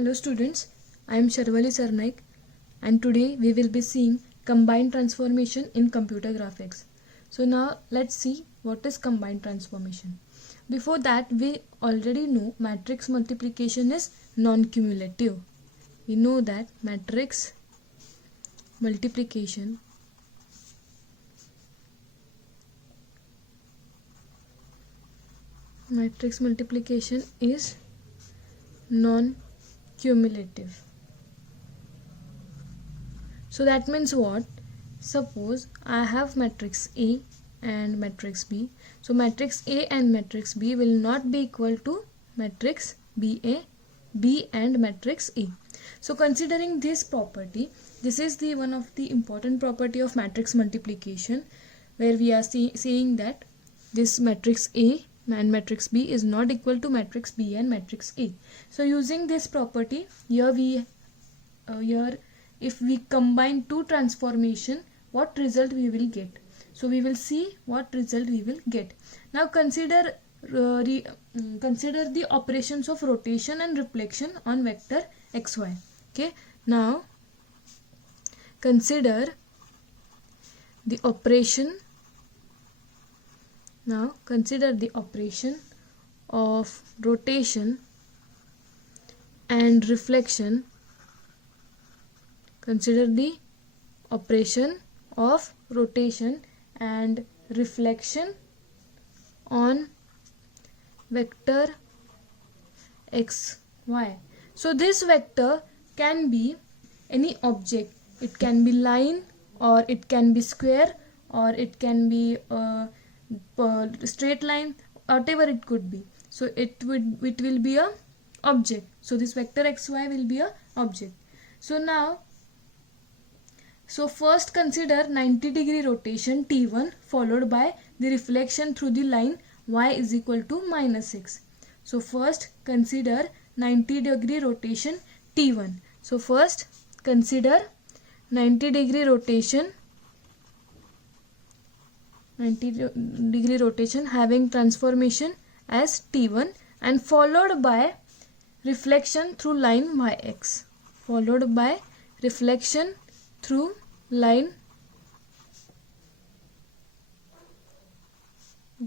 Hello students, I am Sharvali Sarnaik and today we will be seeing combined transformation in computer graphics. So now let's see what is combined transformation. Before that, we already know matrix multiplication is non-cumulative. We know that matrix multiplication is non-cumulative. So that means what? Suppose I have matrix A and matrix B. So matrix A and matrix B will not be equal to matrix B and matrix A. So considering this property, this is the one of the important property of matrix multiplication, where we are saying that this matrix A and matrix B is not equal to matrix B and matrix A. So using this property, here if we combine two transformation, what result we will get? So we will see what result we will get. Now consider the operations of rotation and reflection on vector xy. Okay, now consider the operation of rotation and reflection. Consider the operation of rotation and reflection on vector xy. So this vector can be any object. It can be line, or it can be square, or it can be straight line, whatever it could be. So it will be a object. So this vector xy will be a object. So first consider 90-degree rotation T1 followed by the reflection through the line y is equal to -x. So first consider 90-degree rotation T1. So first consider 90-degree rotation having transformation as T1 and followed by reflection through line yx. Followed by reflection through line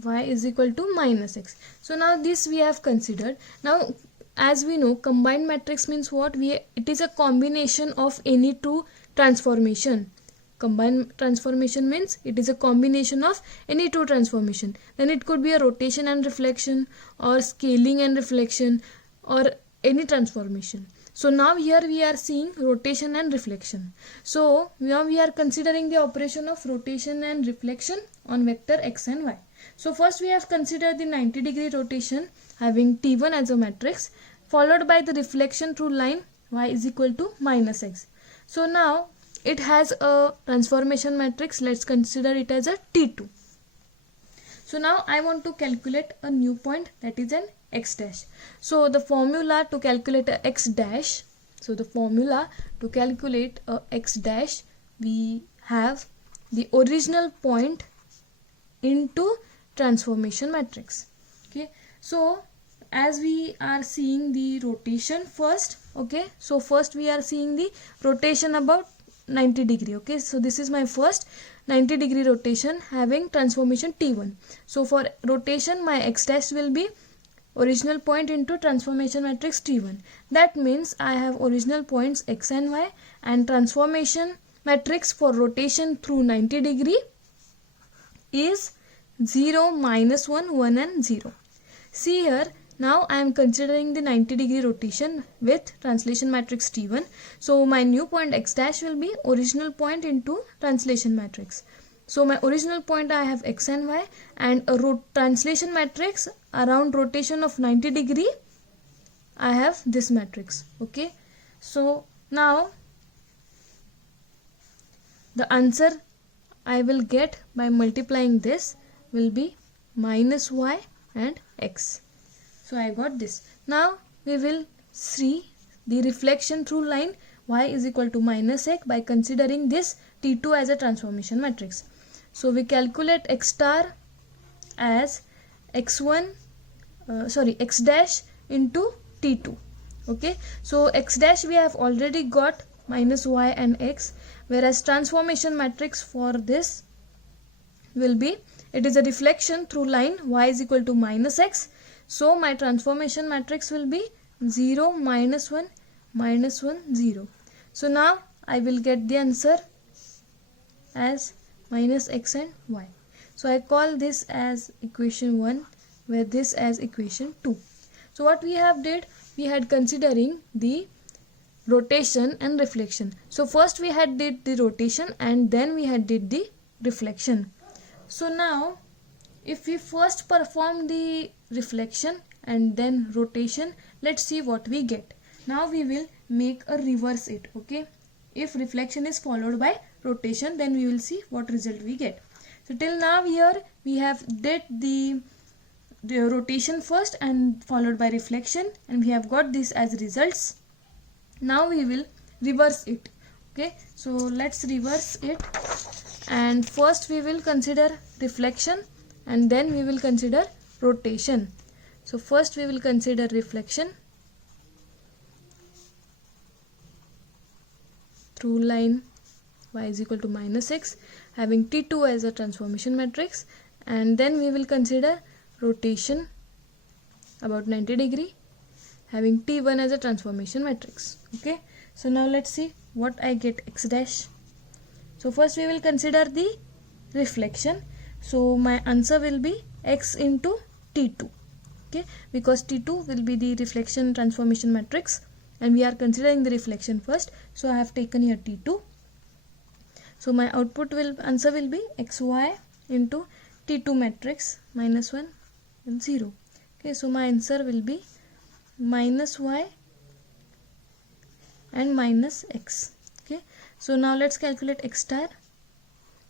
y is equal to -x. So now this we have considered. Now as we know, combined matrix means what? It is a combination of any two transformation. Combined transformation means it is a combination of any two transformation. Then it could be a rotation and reflection, or scaling and reflection, or any transformation. So now here we are seeing rotation and reflection. So now we are considering the operation of rotation and reflection on vector x and y. So first we have considered the 90-degree rotation having T1 as a matrix, followed by the reflection through line y is equal to -x. So now it has a transformation matrix. Let's consider it as a T2. So now I want to calculate a new point, that is an x dash. So the formula to calculate a x dash, we have the original point into transformation matrix. Okay, so as we are seeing the rotation first, okay, so first we are seeing the rotation about 90-degree. Okay, so this is my first 90-degree rotation having transformation T1. So for rotation, my x dash will be original point into transformation matrix T1. That means I have original points x and y, and transformation matrix for rotation through 90-degree is 0, -1, 1 and 0. See here, now I am considering the 90-degree rotation with translation matrix T1. So my new point x dash will be original point into translation matrix. So my original point I have x and y, and a translation matrix around rotation of 90-degree I have this matrix. Okay, so now the answer I will get by multiplying this will be -y and x. So I got this. Now we will see the reflection through line y is equal to -x by considering this T2 as a transformation matrix. So we calculate x star as x dash into T2. Okay, so x dash we have already got minus y and x, whereas transformation matrix for this will be, it is a reflection through line y is equal to minus x, so my transformation matrix will be 0 minus 1 minus 1 0. So now I will get the answer as minus x and y. So I call this as equation 1, where this as equation 2. So what we have did, we had considering the rotation and reflection. So first we had did the rotation and then we had did the reflection. So now if we first perform the reflection and then rotation, let's see what we get. Now we will make a reverse it. Okay, if reflection is followed by rotation, then we will see what result we get. So till now here we have did the rotation first and followed by reflection, and we have got this as results. Now we will reverse it. Okay, so let's reverse it, and first we will consider reflection and then we will consider rotation. So first we will consider reflection through line y is equal to minus x, having T2 as a transformation matrix, and then we will consider rotation about 90 degree, having T1 as a transformation matrix. Okay, so now let's see what I get x dash. So first we will consider the reflection. So my answer will be x into T2. Okay, because T2 will be the reflection transformation matrix and we are considering the reflection first, so I have taken here T2. So my answer will be xy into T2 matrix minus 1 and 0. Okay, so my answer will be minus y and minus x. Okay, so now let's calculate x star,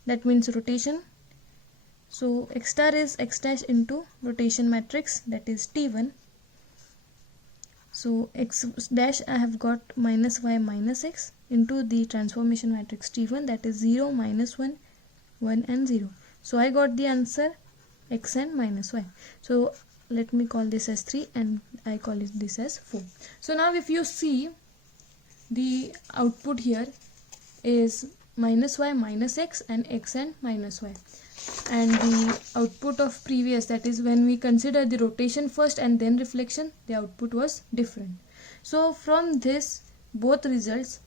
that means rotation. So x star is x dash into rotation matrix, that is T1. So x dash I have got minus y minus x into the transformation matrix T1, that is 0 minus 1 1 and 0. So I got the answer x and minus y. So let me call this as 3 and I call this as 4. So now if you see, the output here is minus y minus x and x and minus y, and the output of previous, that is when we consider the rotation first and then reflection, the output was different. So from this both results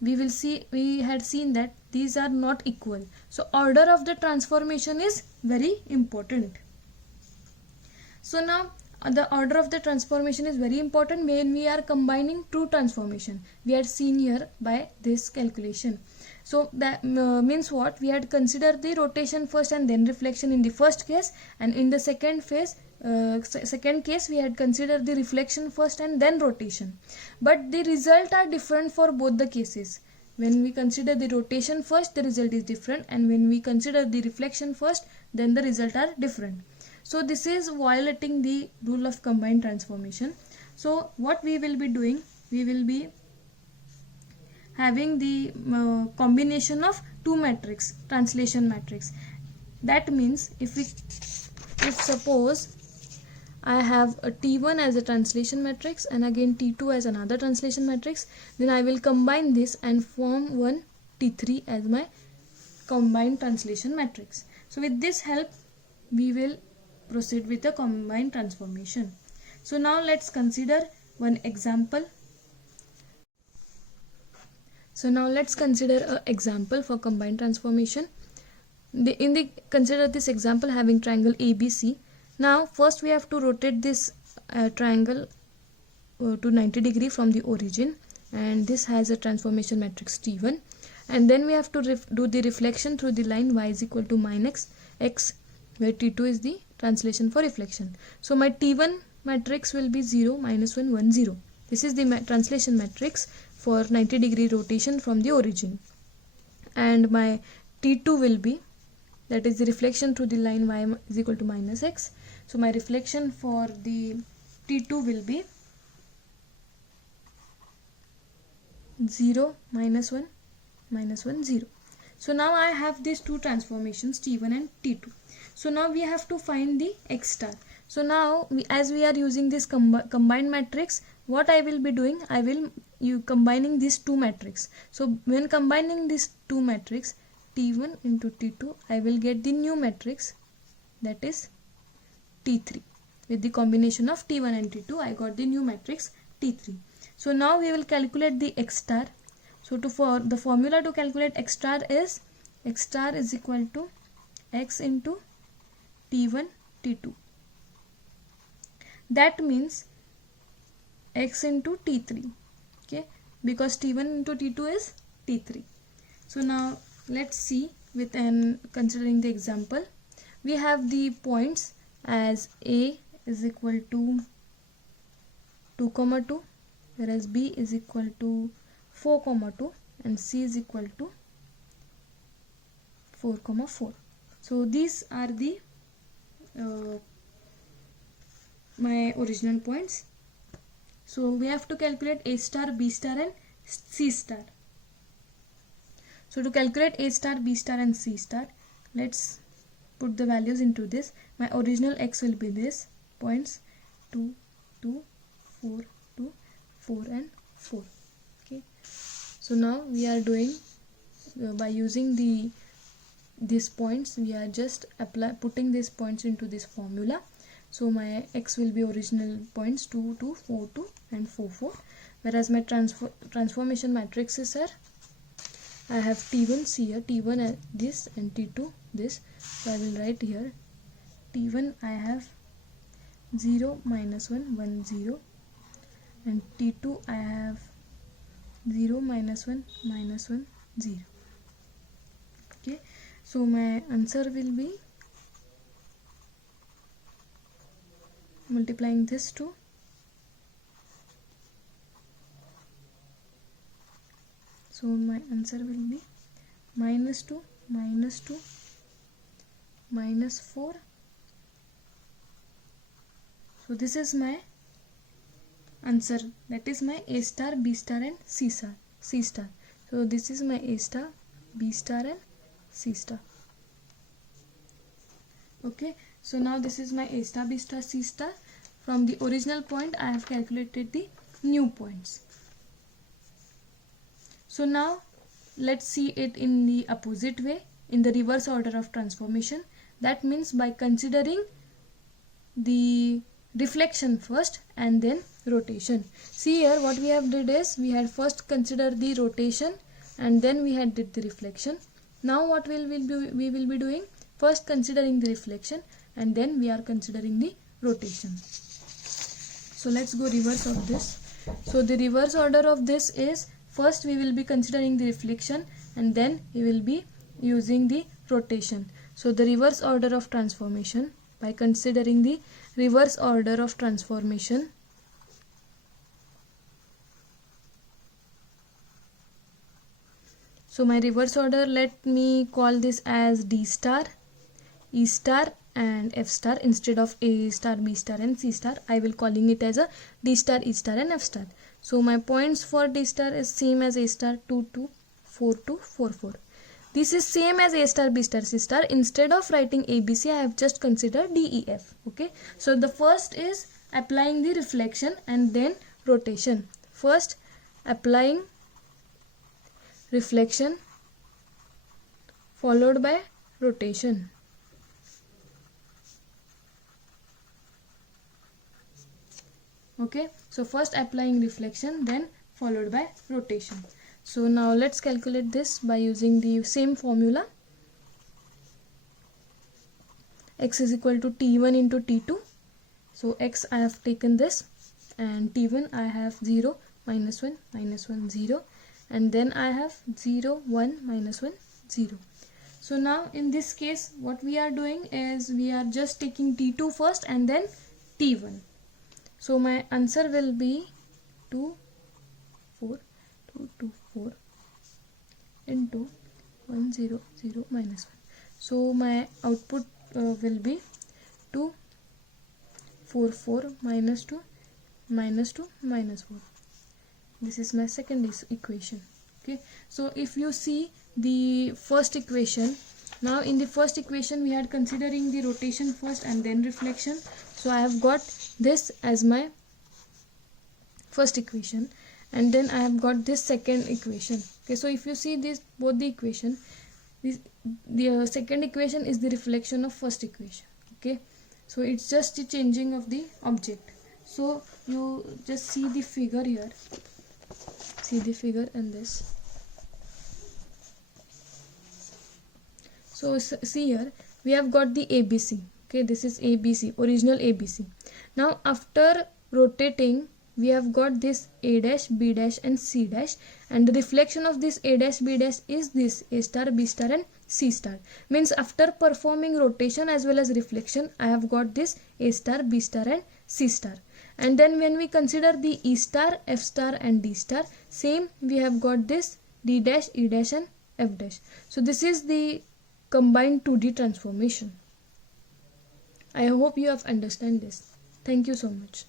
we will see, we had seen that these are not equal. So order of the transformation is very important. So now the order of the transformation is very important when we are combining two transformation. We had seen here by this calculation. So that means what? We had considered the rotation first and then reflection in the first case, and in the second case we had considered the reflection first and then rotation. But the result are different for both the cases. When we consider the rotation first, the result is different, and when we consider the reflection first, then the result are different. So this is violating the rule of combined transformation. So what we will be doing, we will be having the combination of two matrix, translation matrix. That means if suppose I have a T1 as a translation matrix and again T2 as another translation matrix, then I will combine this and form one T3 as my combined translation matrix. So with this help we will proceed with the combined transformation. So now let's consider one example. So now let's consider an example for combined transformation. Consider this example having triangle ABC. Now first we have to rotate this triangle to 90 degree from the origin, and this has a transformation matrix T1, and then we have to do the reflection through the line y is equal to minus x, where T2 is the translation for reflection. So my T1 matrix will be 0 minus 1 1 0. This is the translation matrix for 90 degree rotation from the origin, and my T2 will be, that is the reflection through the line y is equal to minus x. So my reflection for the T2 will be 0 minus 1 minus 1 0. So now I have these two transformations T1 and T2. So now we have to find the x star. So now as we are using this combined matrix, what I will be doing, I will combining these two matrix. So when combining these two matrix T1 into T2, I will get the new matrix, that is T3. With the combination of T1 and T2, I got the new matrix T3. So now we will calculate the X star. So for the formula to calculate X star is equal to X into T1 T2. That means X into T3. Okay, because T1 into T2 is T3. So now let's see with considering the example. We have the points as A is equal to 2, 2, whereas B is equal to 4, 2, and C is equal to 4, 4. So these are the my original points. So we have to calculate A star, B star and C star. So to calculate A star, B star and C star, let's put the values into this. My original X will be this points 2, 2, 4, 2, 4 and 4. Okay. So now we are doing by using these points, we are just putting these points into this formula. So my X will be original points 2, 2, 4, 2 and 4, 4. Whereas my transformation matrices are, I have T1 here, T1 this and T2 this. So I will write here T1 I have 0, -1, 1, 0, and T2 I have 0, -1, -1, 0. Okay, so my answer will be multiplying this two, so my answer will be -2, -2, -4. So this is my answer, that is my A star, B star and C star. So this is my A star, B star and C star. Okay, so now this is my A star, B star, C star. From the original point I have calculated the new points. So now let's see it in the opposite way, in the reverse order of transformation. That means by considering the reflection first and then rotation. See here what we have did is, we had first considered the rotation and then we had did the reflection. Now what we will be doing, first considering the reflection and then we are considering the rotation. So let's go reverse of this. So the reverse order of this is, first we will be considering the reflection and then we will be using the rotation. So the reverse order of transformation, by considering the reverse order of transformation, so my reverse order, let me call this as D star, E star and F star. Instead of A star, B star and C star, I will calling it as a D star, E star and F star. So my points for D star is same as A star, 2, 2, 4, 2, 4, 4. This is same as A star, B star, C star. Instead of writing A, B, C, I have just considered D, E, F. Okay. So the first is applying the reflection and then rotation. First applying reflection followed by rotation. Okay. So first applying reflection, then followed by rotation. So now let's calculate this by using the same formula. X is equal to T1 into T2. So X I have taken this and T1 I have 0, -1, -1, 0, and then I have 0, 1, -1, 0. So now in this case what we are doing is, we are just taking T2 first and then T1. So my answer will be 2, 4, 2, 2, 4 into 1, 0, 0, -1. So my output will be 2, 4, 4, -2, -2, -4. This is my second equation. Okay. So if you see the first equation, now in the first equation we had considering the rotation first and then reflection. So I have got this as my first equation, and then I have got this second equation. Okay, so if you see this both the equation, the second equation is the reflection of first equation. Okay, so it's just the changing of the object. So you just see the figure here, see the figure in this. So see here we have got the ABC. Okay, this is ABC, original ABC. Now after rotating, we have got this A dash, B dash and C dash, and the reflection of this A dash, B dash is this A star, B star and C star. Means after performing rotation as well as reflection, I have got this A star, B star and C star. And then when we consider the E star, F star and D star, same we have got this D dash, E dash and F dash. So this is the combined 2D transformation. I hope you have understand this. Thank you so much.